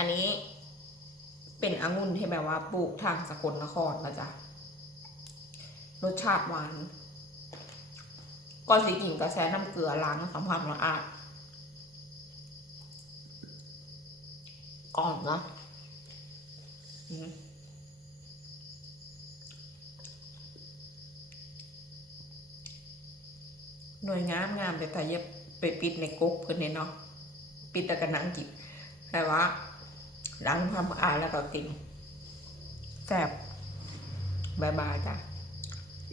อันนี้เป็นองุ่นที่แบบว่าปลูกทางสกลนครนะจ๊ะรสชาติหวานก่อนสิกินก็ใช้น้ำเกลือล้างทำความสะอาดก่อนนะหน่วยงามแต่แต่เย็บไปปิดในก๊กเพื่อนเนี่ยเนาะปิดแต่กันนังกินแต่ว่าล้างความสะอาดแล้วก็กินแซ่บบายบายจ้ะ